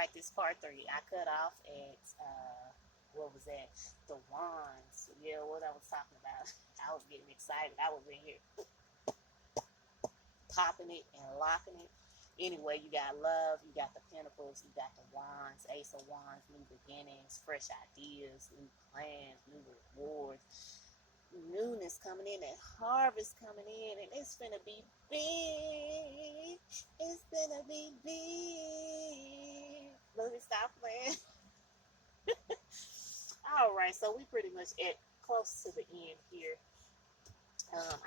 right, this part 3. I cut off at, what was that? The wands. Yeah, what I was talking about. I was getting excited. I was in here popping it and locking it. Anyway, you got love, you got the pentacles, you got the wands, ace of wands, new beginnings, fresh ideas, new plans, new rewards, newness coming in, and harvest coming in, and it's gonna be big. It's gonna be big. Let me stop playing. All right, so we pretty much at close to the end here.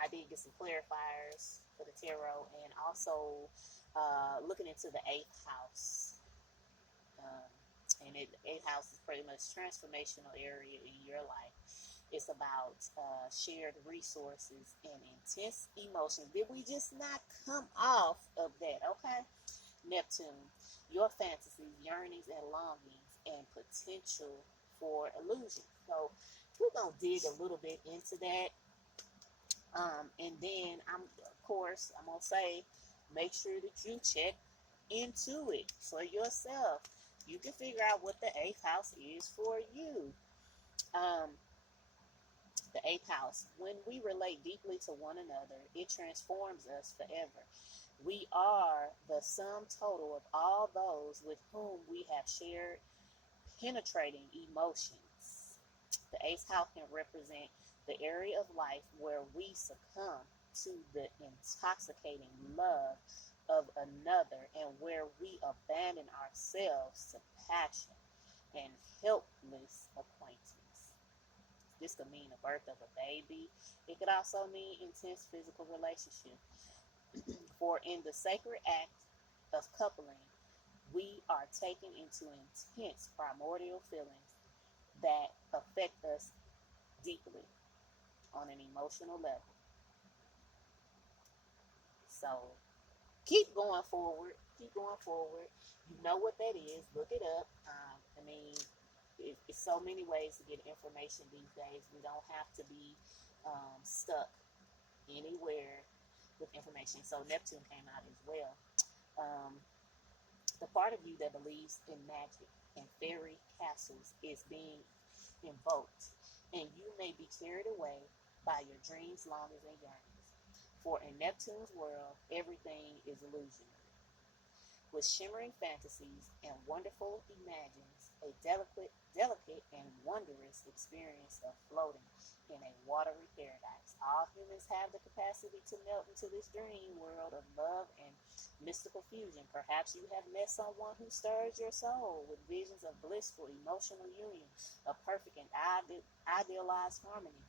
I did get some clarifiers for the tarot, and also looking into the eighth house. Um, and eighth house is pretty much transformational area in your life. It's about shared resources and intense emotions. Did we just not come off of that? Okay, Neptune, your fantasies, yearnings, and longings, and potential for illusion. So we're gonna dig a little bit into that. And then I'm gonna say, make sure that you check into it for yourself. You can figure out what the eighth house is for you. Um, the eighth house. When we relate deeply to one another, it transforms us forever. We are the sum total of all those with whom we have shared penetrating emotions. The eighth house can represent the area of life where we succumb to the intoxicating love of another and where we abandon ourselves to passion and helpless acquaintance. This could mean the birth of a baby. It could also mean intense physical relationship. For in the sacred act of coupling, we are taken into intense primordial feelings that affect us deeply on an emotional level. So keep going forward. Keep going forward. You know what that is. Look it up. I mean, it's so many ways to get information these days. We don't have to be stuck anywhere with information. So Neptune came out as well. Um, the part of you that believes in magic and fairy castles is being invoked, and you may be carried away by your dreams, longings, and yearnings. For in Neptune's world, everything is illusionary. With shimmering fantasies and wonderful imagines, a delicate and wondrous experience of floating in a watery paradise. All humans have the capacity to melt into this dream world of love and mystical fusion. Perhaps you have met someone who stirs your soul with visions of blissful emotional union, of perfect and idealized harmony.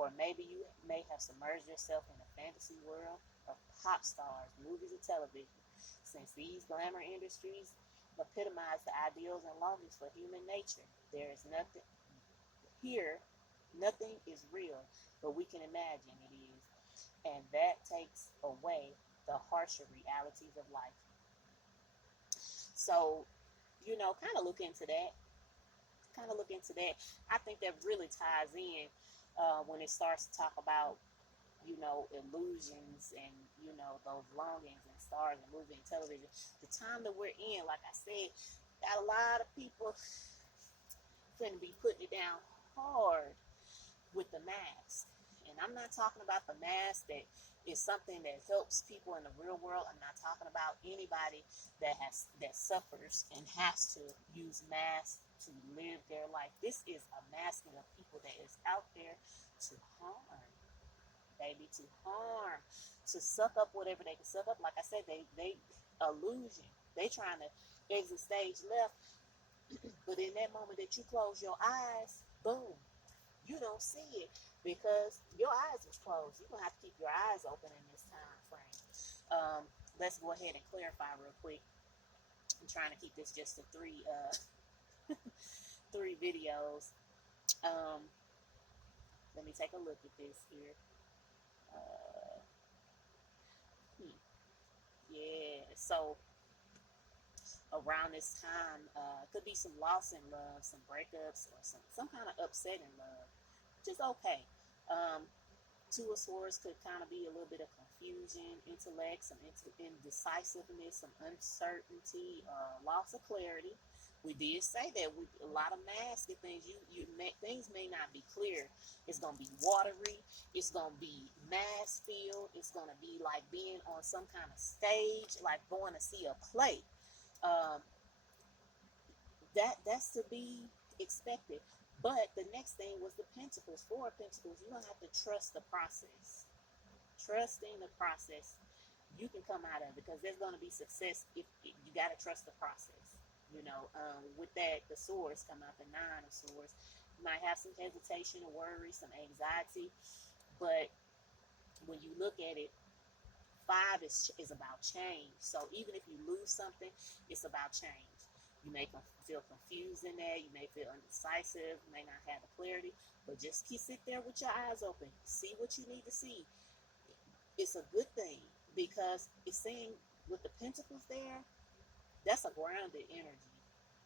Or maybe you may have submerged yourself in a fantasy world of pop stars, movies, and television, since these glamour industries epitomize the ideals and longings for human nature. There is nothing here, nothing is real, but we can imagine it is. And that takes away the harsher realities of life. So, kind of look into that. Kind of look into that. I think that really ties in when it starts to talk about illusions and, those longings and stars and movie and television. The time that we're in, like I said, got a lot of people going to be putting it down hard with the mask. And I'm not talking about the mask that is something that helps people in the real world. I'm not talking about anybody that suffers and has to use masks to live their life. This is a masking of people that is out there to harm, baby, to harm, to suck up whatever they can suck up. Like I said, they illusion. They trying to exit stage left, but in that moment that you close your eyes, boom, you don't see it because your eyes was closed. You're gonna have to keep your eyes open in this time frame. Let's go ahead and clarify real quick. I'm trying to keep this just to three videos. Um, Let me take a look at this here. Uh, yeah, so around this time, could be some loss in love, some breakups, or some kind of upset in love, which is okay. Um, Two of Swords could kind of be a little bit of confusion, intellect, some indecisiveness, some uncertainty, loss of clarity. We did say that with a lot of masking things, things may not be clear. It's gonna be watery. It's gonna be mass filled. It's gonna be like being on some kind of stage, like going to see a play. Um, that's to be expected. But the next thing was the Pentacles. Four of Pentacles. You're gonna have to trust the process. Trusting the process, you can come out of it because there's gonna be success if you gotta trust the process. With that, the swords come out, the Nine of Swords. You might have some hesitation or worry, some anxiety, but when you look at it, five is about change. So even if you lose something, it's about change. You may feel confused in that. You may feel indecisive. You may not have the clarity. But just sit there with your eyes open. See what you need to see. It's a good thing because it's saying with the pentacles there, that's a grounded energy.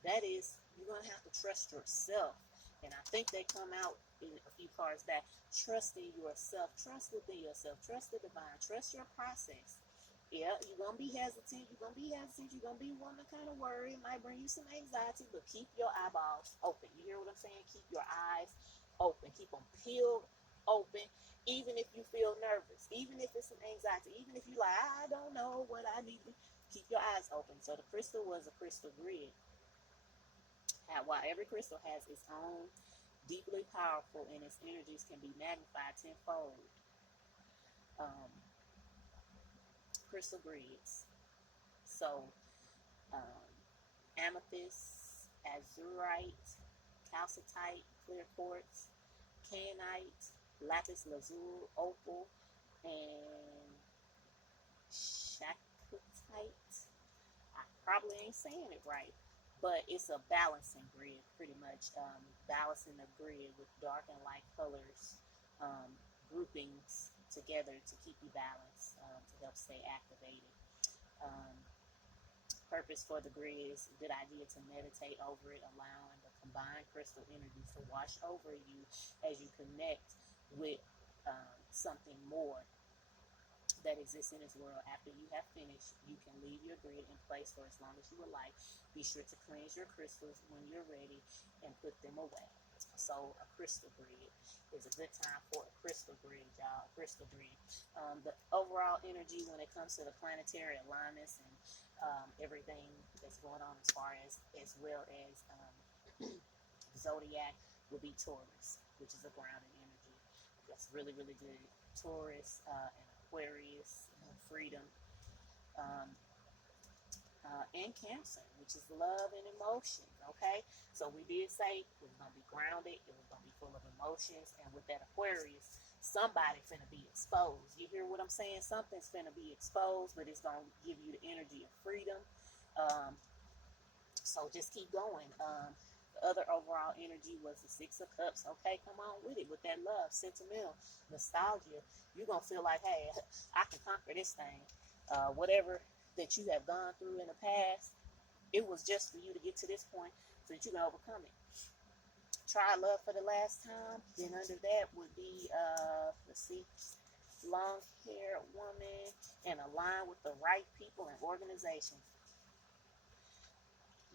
That is, you're going to have to trust yourself. And I think they come out in a few cards back. Trusting yourself. Trust within yourself. Trust the divine. Trust your process. Yeah, you're going to be hesitant. You're going to be hesitant. You're going to be wanting to kind of worry. It might bring you some anxiety, but keep your eyeballs open. You hear what I'm saying? Keep your eyes open. Keep them peeled open. Even if you feel nervous. Even if it's some anxiety. Even if you're like, I don't know what I need to. Keep your eyes open. So the crystal was a crystal grid. While every crystal has its own deeply powerful and its energies can be magnified tenfold. Crystal grids. So, amethyst, azurite, calcitite, clear quartz, kyanite, lapis lazuli, opal, and shakutite. I probably ain't saying it right, but it's a balancing grid, pretty much. Balancing the grid with dark and light colors, groupings together to keep you balanced, to help stay activated. Um, Purpose for the grid is a good idea to meditate over it, allowing the combined crystal energies to wash over you as you connect with something more that exists in this world. After you have finished, you can leave your grid in place for as long as you would like. Be sure to cleanse your crystals when you're ready and put them away. So a crystal grid is a good time for a crystal grid, y'all. Crystal grid. The overall energy when it comes to the planetary alignments and everything that's going on as well as zodiac will be Taurus, which is a grounded energy. That's really, really good. Taurus and Aquarius, freedom, um, and Cancer, which is love and emotion. Okay, so we did say it was gonna be grounded, it was gonna be full of emotions, and with that Aquarius, somebody finna be exposed. You hear what I'm saying? Something's finna be exposed, but it's gonna give you the energy of freedom. Um, so just keep going. The other overall energy was the Six of Cups. Okay, come on with it with that love, sentimental, nostalgia. You're gonna feel like, hey, I can conquer this thing. Whatever that you have gone through in the past, it was just for you to get to this point so that you can overcome it. Try love for the last time. Then under that would be, let's see, long-haired woman and align with the right people and organizations.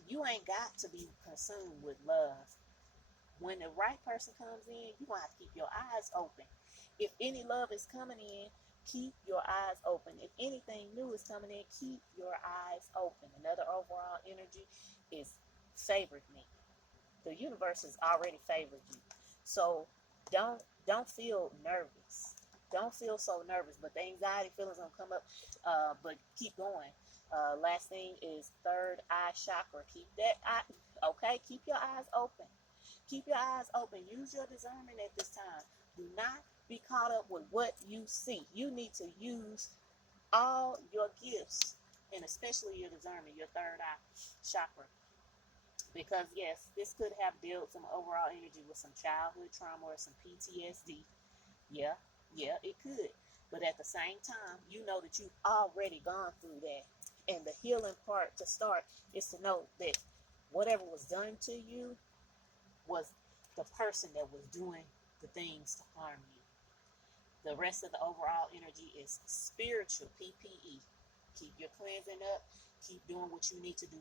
You ain't got to be consumed with love. When the right person comes in, you're going to have to keep your eyes open. If any love is coming in, keep your eyes open. If anything new is coming in, keep your eyes open. Another overall energy is favored me. The universe has already favored you. So don't feel nervous. Don't feel so nervous. But the anxiety feelings gonna come up. But keep going. Last thing is third eye chakra. Keep that eye. Okay, keep your eyes open. Keep your eyes open. Use your discernment at this time. Do not be caught up with what you see. You need to use all your gifts, and especially your discernment, your third eye chakra. Because yes, this could have dealt some overall energy with some childhood trauma or some PTSD. Yeah, it could. But at the same time, you know that you've already gone through that. And the healing part to start is to know that whatever was done to you was the person that was doing the things to harm you. The rest of the overall energy is spiritual, PPE. Keep your cleansing up. Keep doing what you need to do